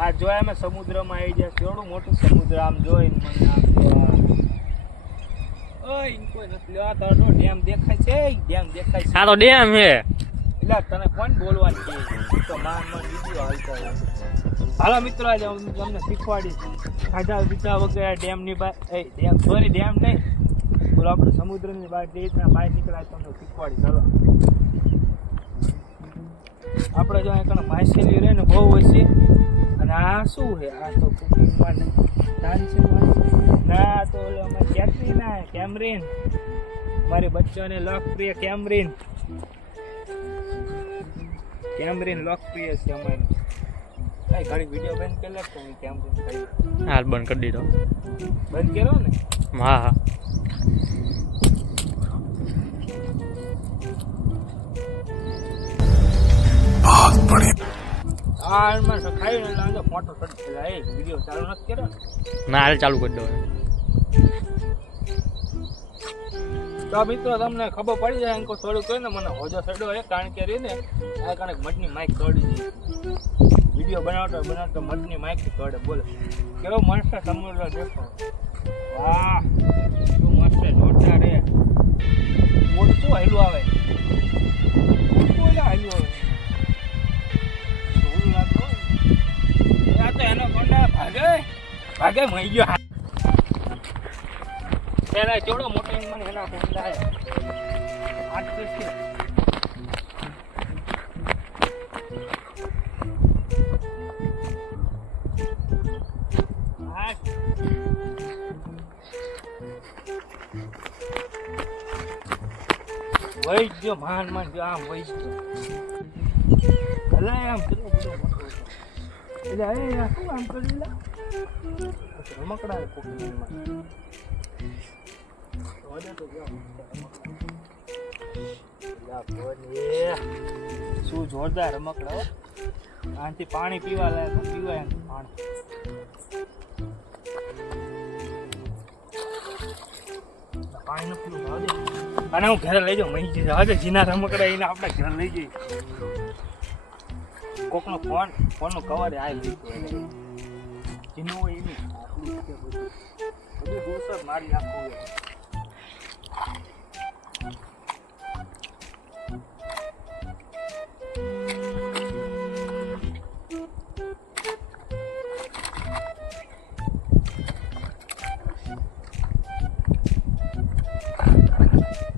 આ જોયા અમે સમુદ્રમાં આવી જાય કેવડું મોટું સમુદ્ર આમ જોઈને મને આમ ઓય કોઈ નથી લેવા તારો ડેમ દેખાય છે ડેમ દેખાય છે આ તો ડેમ હે એટલે તને કોણ બોલવાનું છે તો માન વિડિયો હાલતો હાલો મિત્રો આજે હું તમને શીખવાડીશ ખાધા પીધા વગર ડેમની બહાર ડેમ સોરી ડેમ નહીં બોલો આપણે સમુદ્રની બહાર જે રીતના બહાર નીકળાય તમને શીખવાડીશ ચાલો આપણે જો અહીંયા માછલી રહે ને બહુ હોય છે અને આ શું છે આ તો કુકિંગમાં ના તો ઓલો અમારી કેટરીના કેમરીન મારી બચ્ચોને લોકપ્રિય કેમરીન લોકપ્રિય છે અમારી કઈ ઘણી વિડીયો બંધ કરી લે તો કેમરીન કઈ હાલ બંધ કરી દીધો બંધ કર્યો ને હા હા ફોટો વિડીયો ચાલુ નથી કર્યો ના હાલ ચાલુ કરી દો તો મિત્રો તમને ખબર પડી જાય એમ થોડુંક કહે ને મને હોજો સડો હોય કારણ કે ને આ કારણ મઠની માઇક કડી જાય વિડીયો બનાવતો મઠની માઇક કડે બોલે કેવો મસ્ત સમુદ્ર દેખો વાહ શું મસ્ત જોરદાર રે મોટું શું હાલ્યું આવે હાલ્યું આવે એનો કોંડા ભાગે મળી ગયો એના કેવડો મોટો મને એના કોંડા વહી ગયો માન જો આમ વહી ગયો ભલે આમ કેટલો બધો મોટો એટલે શું આમ કરી રમકડા શું જોરદાર રમકડા આનાથી પાણી પીવા લાયક પીવાય પાણી પાણી ન પીવું અને હું ઘરે લઈ જાઉં મહી જઈ હવે જીના રમકડા એને આપણે ઘરે લઈ જઈએ કોકનો ફોનનું કવર આવી ગયું જીનું હોય એની બધું દોસ્ત મારી નાખવું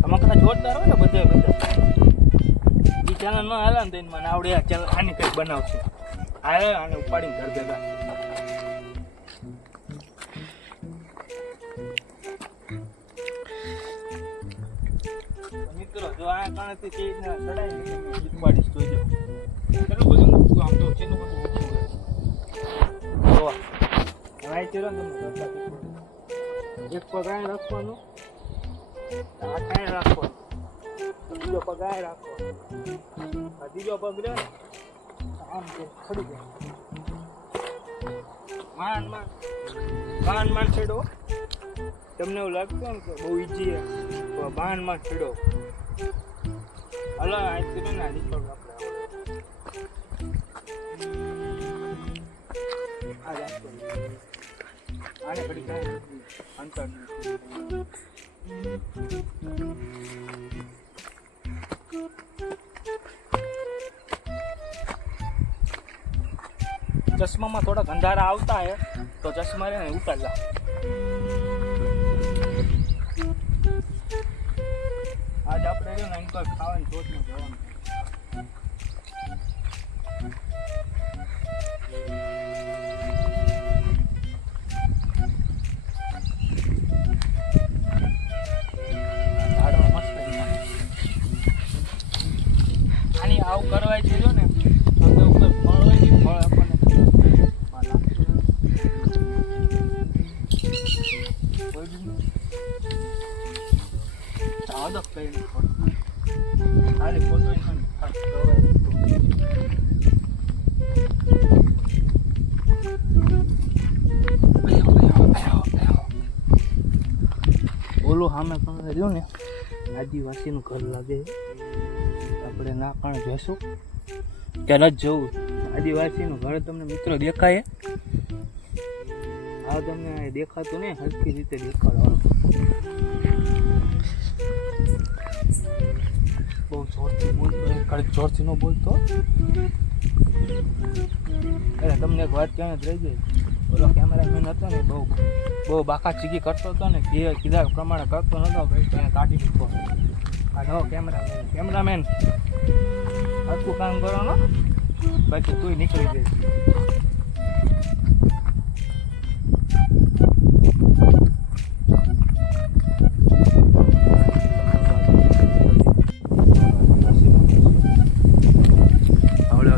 રમકડા જોરદાર હોય ને બધા એ ચેનલ ન હાલે ને તો મને આવડે આ ચેનલ આની કંઈક બનાવશે હાલે આને ઉપાડીને ઘર ભેગા મિત્રો જો આ કારણથી તે રીતના ચડાવી ઉપાડીશ જોઈજો કેટલું બધું મૂકવું આમ તો કેટલું બધું મૂકવું જોવા રાઈ ચેરો ને તમને એક પગ આ રાખવાનો આ કાંઈ રાખવાનો બીજો પગ આ રાખવાનો ત્રીજો પગ રે આમ તો ખડી જાય માન છેડો તમને એવું લાગતું ને કે બહુ ઈજી તો બાનમાં છેડો હલો આ કર્યું ને નીકળ આપણે આને ઘડી કાંઈ અંતર ચશ્મામાં થોડા અંધારા આવતા હે તો ચશ્મા રે ઉતાર લા આજ આપણે જો નાઈન પર ખાવાની ટોચમાં જવાનું આની આવું કરવાય છે જો ને આપણે ઉપર ફળ હોય ને ફળ આપણને ઓલું સામે પણ રહ્યું ને આદિવાસીનું ઘર લાગે આપણે ના પણ જઈશું ત્યારે જ જવું આદિવાસીનું ઘર તમને મિત્રો દેખાય? હા, તમને દેખાતું નહીં, હરખી રીતે દેખાડો. બહુ જોરથી બોલતો, ઘડીક જોરથી ન બોલતો. અરે તમને એક વાત ક્યાં જ રહી ગઈ. ઓલો કેમેરામેન હતો ને, બહુ બાકા ચીકી કરતો હતો ને, કીધા પ્રમાણે કરતો નતો, એને કાઢી મૂકો. આ નવો કેમેરામેન હરખું કામ કરવાનો, બાકી તું નીકળી જઈશ.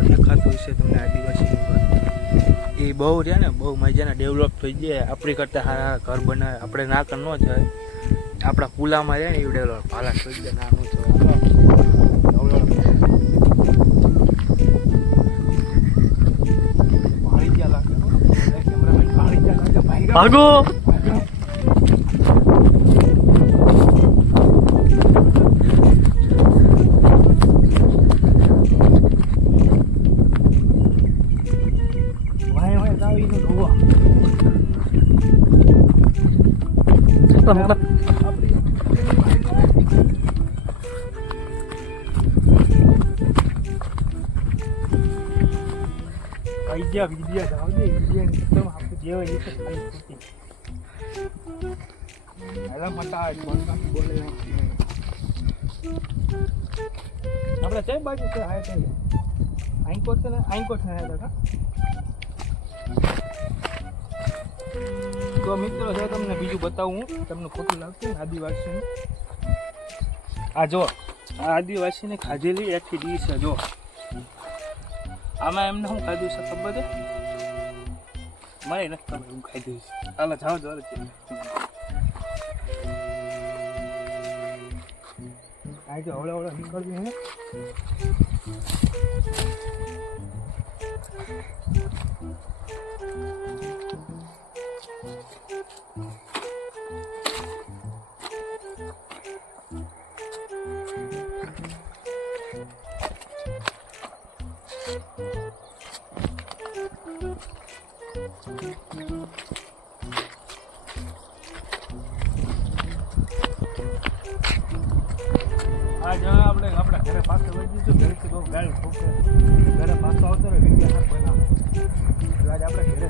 દેખાતું હશે તમને આદિવાસીનું ઘર. એ બહુ રહ્યા ને, બહુ મજાના ડેવલપ થઈ જાય. આપણી કરતાં સારા ઘર બનાવે. આપણે ના કર ન જાય. આપણા પુલામાં રહે ને એવું ડેવલપ હાલા થઈ જાય. નાનું છે ભાગો. આપણે કઈ બાજુ છે? આઈકોટ છે ને, આઈકોટ ને તો મિત્રો છે તમને બીજું બતાવું. તમને ખોટું લાગતું ને આદિવાસી. આ જો આ આદિવાસીને ખાધેલી આખી ડીશ છે. જો આમાં એમને શું ખાધું છે ખબર છે? મને નથી ખબર હું ખાધું છે. ચાલો જાઓ જો આ જો હવળે હવળે નીકળવી હે. આ જો આપણે આપણા ઘરે પાછો વળી દીધું. ઘરેથી બહુ ગાડી ઠોકે. ઘરે પાછો આવતો રહે વિડીયો ના બનાવે. એટલે આજે આપણે ઘરે